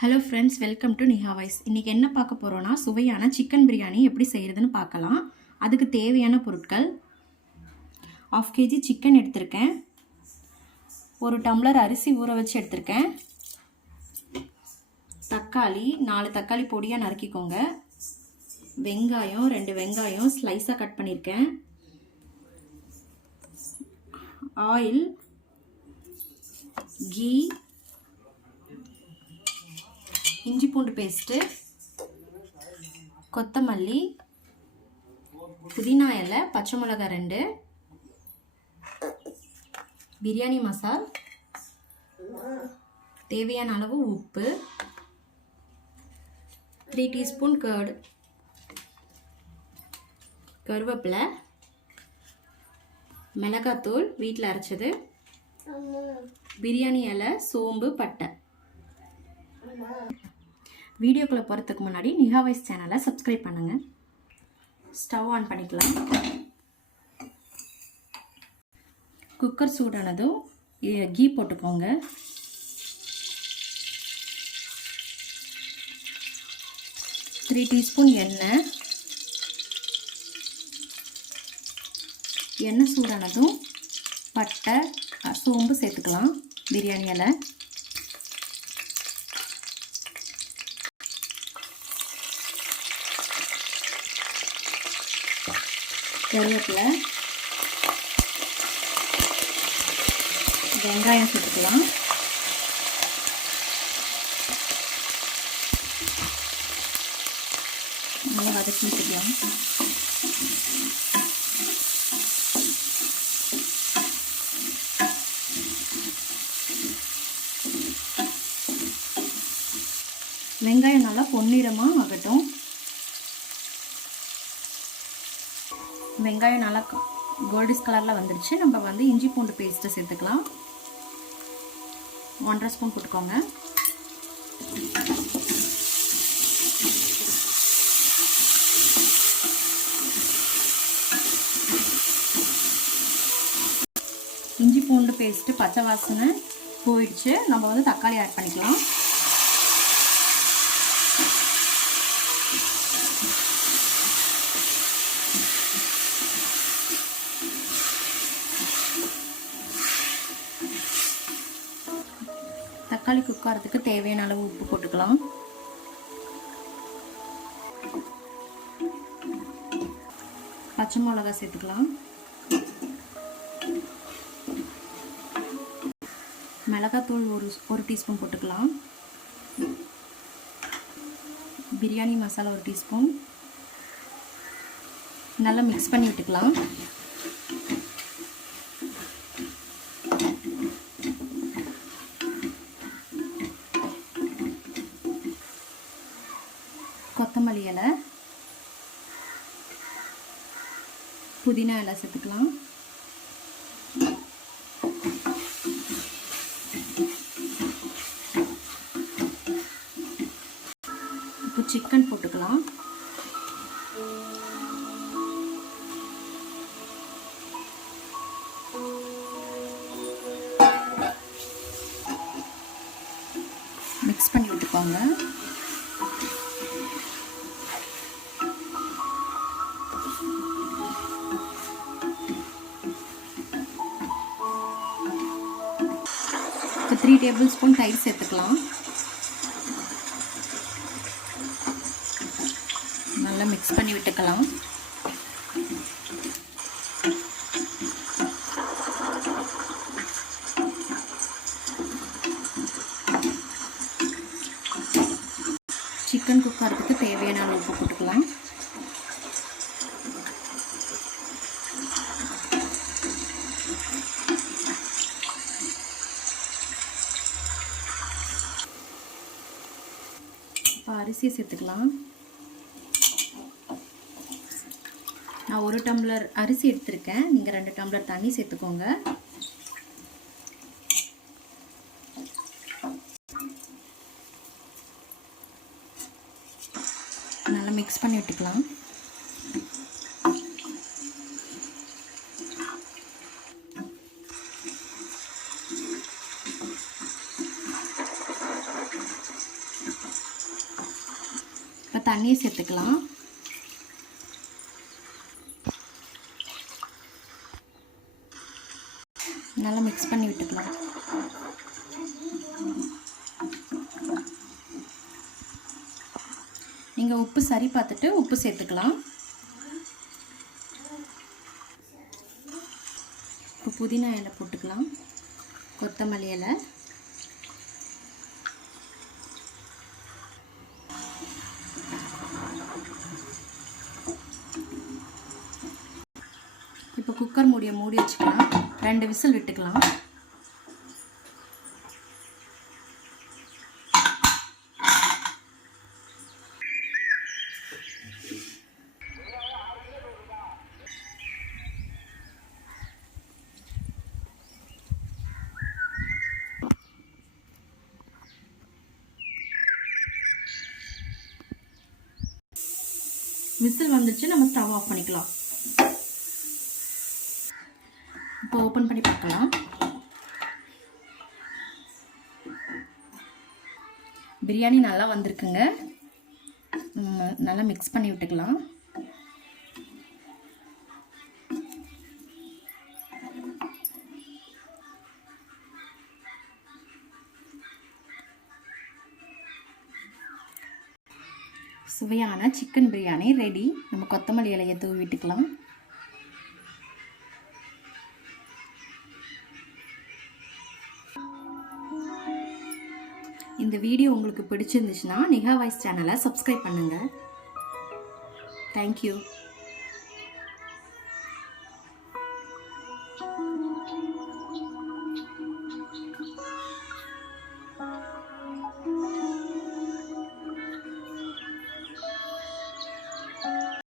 Hello friends, welcome to Niha Voice. இன்னைக்கு என்ன பார்க்க போறோம்னா சுவையான சிக்கன் பிரியாணி எப்படி செய்யறதுன்னு பார்க்கலாம். அதுக்கு தேவையான பொருட்கள் 1/2 kg சிக்கன் எடுத்துர்க்கேன். 1 டம்ளர் அரிசி ஊற வச்சு எடுத்துர்க்கேன். தக்காளி 4 தக்காளி பொடியா நறுக்கிக்கோங்க. வெங்காயம் 2 வெங்காயம் ஸ்லைஸா கட் பண்ணிருக்கேன். ஆயில், கீ, இஞ்சி பூண்டு பேஸ்ட்டு, கொத்தமல்லி, புதினா இலை, பச்சை மிளகாய் 2, பிரியாணி மசால், தேவையான அளவு உப்பு, 3 டீஸ்பூன் கர்டு, கருவேப்பிலை, மிளகாத்தூள் வீட்டில் அரைச்சது, பிரியாணி இலை, சோம்பு, பட்டை. வீடியோக்குள்ளே போகிறதுக்கு முன்னாடி நிஹா வாய்ஸ் சேனலை சப்ஸ்கிரைப் பண்ணுங்கள். ஸ்டவ் ஆன் பண்ணிக்கலாம். குக்கர் சூடானதும் கீ போட்டுக்கோங்க. த்ரீ டீஸ்பூன் எண்ணெய் சூடானதும் பட்டை, சோம்பு சேர்த்துக்கலாம். பிரியாணி இலை, கருவேப்பிலை, வெங்காயம் சேர்த்துக்கலாம். நல்லா வதக்கி விட்டுக்கலாம். வெங்காயம் நல்லா பொன்னிறமாக ஆகட்டும். வெங்காயம் நல்லா கோல்டிஷ் கலரில் வந்துடுச்சு. நம்ம இஞ்சி பூண்டு பேஸ்ட்டை சேர்த்துக்கலாம். 1.5 ஸ்பூன் போட்டுக்கோங்க. இஞ்சி பூண்டு பேஸ்ட்டு பச்சை வாசனை போயிடுச்சு. நம்ம தக்காளி ஆட் பண்ணிக்கலாம். தக்காளி குக் ஆகிறதுக்கு தேவையான அளவு உப்பு போட்டுக்கலாம். பச்சை மிளகாய் சேர்த்துக்கலாம். மிளகாத்தூள் ஒரு டீஸ்பூன் போட்டுக்கலாம். பிரியாணி மசாலா 1 டீஸ்பூன். நல்லா மிக்ஸ் பண்ணி விட்டுக்கலாம். கொத்தமல்லி இலை, புதினா இலை சேர்த்துக்கலாம். இப்போ சிக்கன் போட்டுக்கலாம். மிக்ஸ் பண்ணி விட்டுக்கோங்க. இப்போ 3 டேபிள் ஸ்பூன் தயிர் சேர்த்துக்கலாம். நல்லா மிக்ஸ் பண்ணி விட்டுக்கலாம். சிக்கன் குக் ஆகிறதுக்கு தேவையான அளவு உப்பு போட்டுக்கலாம். இப்போ அரிசியை சேர்த்துக்கலாம். நான் 1 டம்ளர் அரிசி எடுத்திருக்கேன். நீங்கள் 2 டம்ளர் தண்ணி சேர்த்துக்கோங்க. நல்லா மிக்ஸ் பண்ணி விட்டுக்கலாம். தண்ணியை சேர்த்துக்கலாம். நல்லா மிக்ஸ் பண்ணி விட்டுக்கலாம். நீங்கள் உப்பு சரி பார்த்துட்டு உப்பு சேர்த்துக்கலாம். இப்போ புதினா இலை போட்டுக்கலாம், கொத்தமல்லி இலை, இப்போ குக்கர் மூடி வச்சுக்கலாம். 2 விசில் விட்டுக்கலாம். விசில் வந்துச்சு, நம்ம ஸ்டவ் ஆஃப் பண்ணிக்கலாம். இப்போ ஓப்பன் பண்ணி பார்க்கலாம். பிரியாணி நல்லா வந்திருக்குங்க. நல்லா மிக்ஸ் பண்ணி விட்டுக்கலாம். சுவையான சிக்கன் பிரியாணி ரெடி. நம்ம கொத்தமல்லி இலையை தூவி விட்டுக்கலாம். இந்த வீடியோ உங்களுக்கு பிடிச்சிருந்துச்சுன்னா நிஹா வாய்ஸ் சேனலை சப்ஸ்கிரைப் பண்ணுங்கள். தேங்க்யூ.